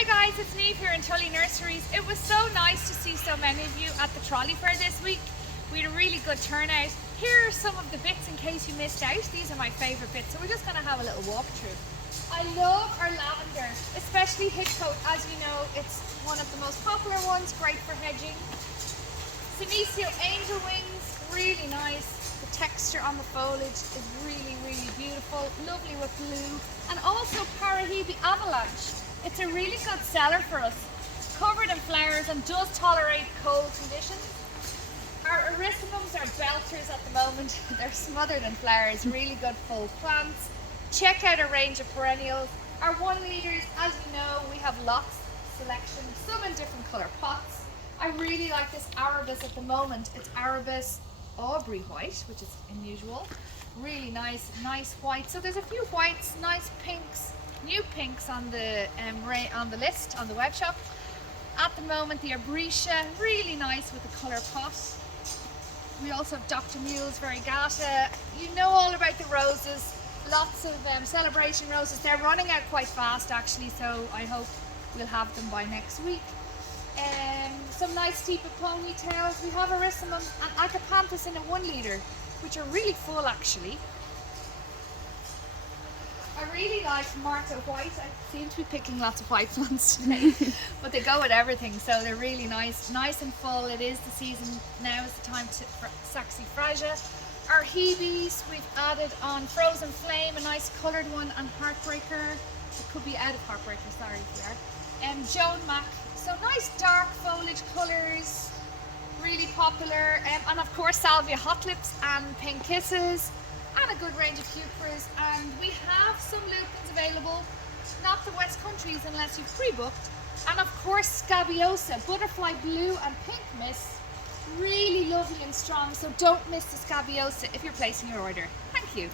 Hi guys, it's Neve here in Tully Nurseries. It was so nice to see so many of you at the trolley fair this week. We had a really good turnout. Here are some of the bits in case you missed out. These are my favourite bits, so we're just going to have a little walk through. I love our lavender, especially hitchcoat. As you know, it's one of the most popular ones, great for hedging. Senecio angel wings, really nice. The texture on the foliage is really, really beautiful, lovely with blue. And also Parahibi avalanche. It's a really good seller for us, covered in flowers and does tolerate cold conditions. Our erysimums are belters at the moment. They're smothered in flowers, really good full plants. Check out our range of perennials. Our 1 litres, as you know, we have lots of selection, some in different colour pots. I really like this Arabis at the moment. It's Arabis Aubrey white, which is unusual. Really nice white. So there's a few whites, nice pinks, new pinks on the list on the web shop. At the moment, the Arbrecia, really nice with the colour pot. We also have Dr. Mule's Variegata. You know all about the roses. Lots of celebration roses. They're running out quite fast actually, so I hope we'll have them by next week. Some nice Tipa ponytails. We have Erysimum and Acapanthus in a 1 litre, which are really full actually. I really like Marta White. I seem to be picking lots of white plants today, but they go with everything, so they're really nice and full. It is the season now, is the time for Saxifraga. Our Hebes, we've added on Frozen Flame, a nice coloured one, and Heartbreaker. It could be out of Heartbreaker, sorry if you are. Joan Mac. So nice dark foliage colours, really popular. And of course Salvia Hot Lips and Pink Kisses. And a good range of cucumbers, and we have some lupins available, not the West Countries unless you've pre-booked, and of course Scabiosa, butterfly blue and pink mist, really lovely and strong, so don't miss the Scabiosa if you're placing your order. Thank you.